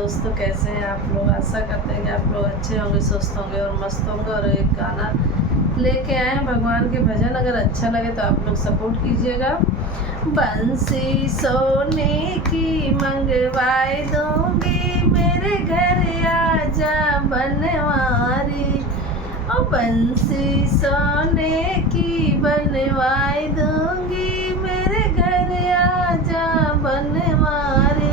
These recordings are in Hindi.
दोस्तों, कैसे हैं आप लोग। आशा करते हैं कि आप लोग अच्छे होंगे, स्वस्थ होंगे और मस्त होंगे। और एक गाना लेके आए हैं भगवान के भजन, अगर अच्छा लगे तो आप लोग सपोर्ट कीजिएगा। बंसी सोने की मंगवाए दूंगी, मेरे घर आजा बनवारी। ओ बंसी सोने की बनवाए दूंगी, मेरे घर आजा बनवारी।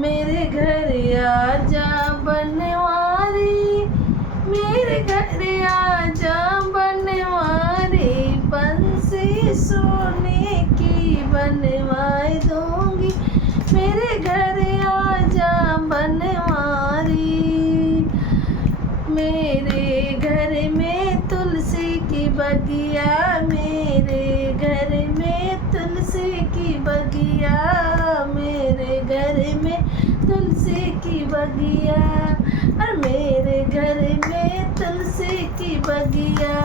मेरे घर आजा बनवारी, मेरे घर आजा बनवारी। बंसी सोने की बनवाए दूंगी, मेरे घर आजा बनवारी। मेरे घर में तुलसी की बगिया, मेरे घर में तुलसी की बगिया, मेरे घर में तुलसी की बगिया। और मेरे घर में तुलसी की बगिया।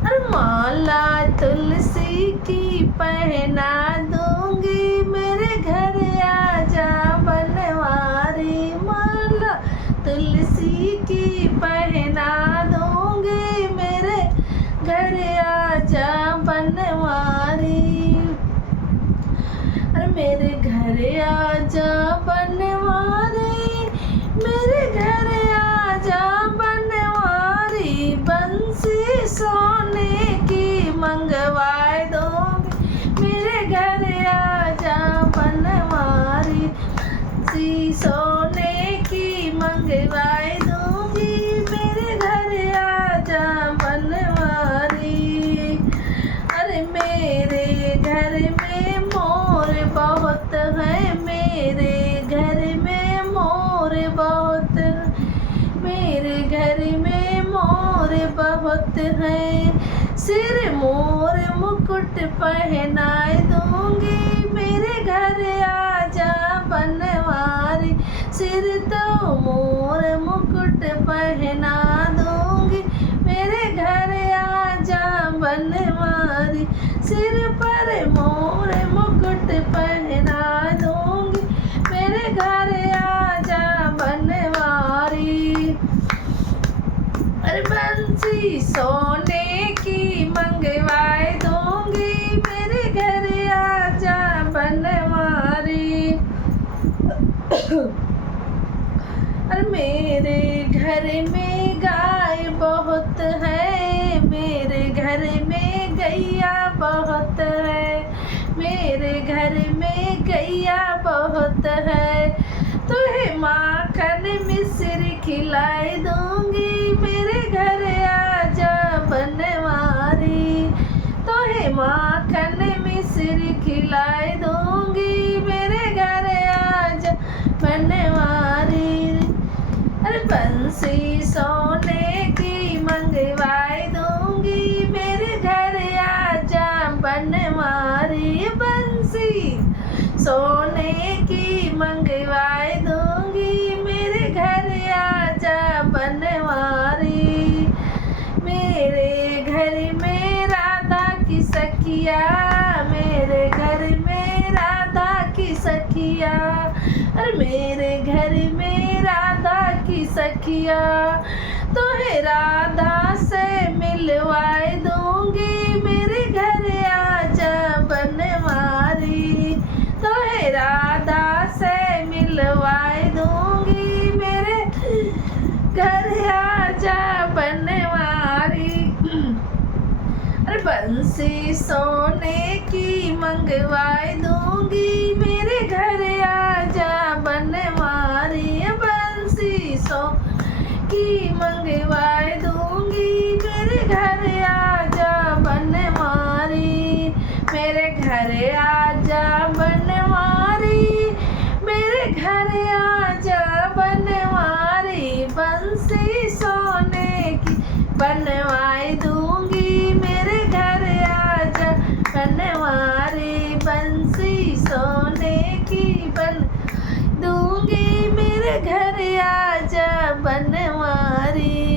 और माला तुलसी की पहना दूंगी, मेरे घर आजा बनवारी। माला तुलसी की पहना दूंगी, मेरे घर आजा बनवारी। और मेरे घर आजा बनवारी, मेरे घर आजा बनवारी। बंसी सोने की मंगवाए दूंगी, मेरे घर आजा बनवारी। बंसी सोने की मंगवाए दूंगी, मेरे घर आजा बनवारी। अरे मेरे घर में मोर बहुत है, मेरे घर में मोर बहुत, मेरे घर में मोर बहुत है। सिर मोर मुकुट पहनाए दूंगी, मेरे घर आजा बनवारी। सिर तो मोर मुकुट पहना दूंगी, मेरे घर आजा बनवारी। सिर पर मोर मुकुट पहना दूंगी, मेरे घर आजा बनवारी। अरे बंसी सोने की मंगवाए दूंगी, मेरे घर आजा बनवारी। और मेरे घर में गाय बहुत है, मेरे घर में गैया बहुत है, मेरे घर में गैया बहुत है। तुहे माखन मिश्री खिलाई दूंगी, मेरे घर आजा बनवारी। तुहे माखन मिश्री खिलाई दूंगी, मेरे घर आजा बनवारी। अरे बंसी सोने की मंगवाए दूंगी, मेरे घर आजा बनवारी। बंसी सोने की मंगवाए दूंगी, मेरे घर आजा बनवारी। मेरे घर में राधा की सखिया, मेरे घर में राधा की सखिया। और मेरे घर में राधा की सखिया। तुम्हें राधा से मिलवाए दूंगी, मेरे घर आजा बनवारी। तुम्हें राधा से मिलवाए दूंगी, मेरे घर आजा बनवारी। अरे बंसी सोने की मंगवाए दूंगी, मेरे घर आजा बनवारी। बंसी की मंगवाए दूंगी, मेरे घर आजा बनवारी। मेरे घर आजा बनवारी, मेरे घर आजा बनवारी। बंसी सोने की बनवाए दूंगी, मेरे घर आजा बनवारी। बंसी सोने की बन दूंगी, मेरे घर आजा बनवारी।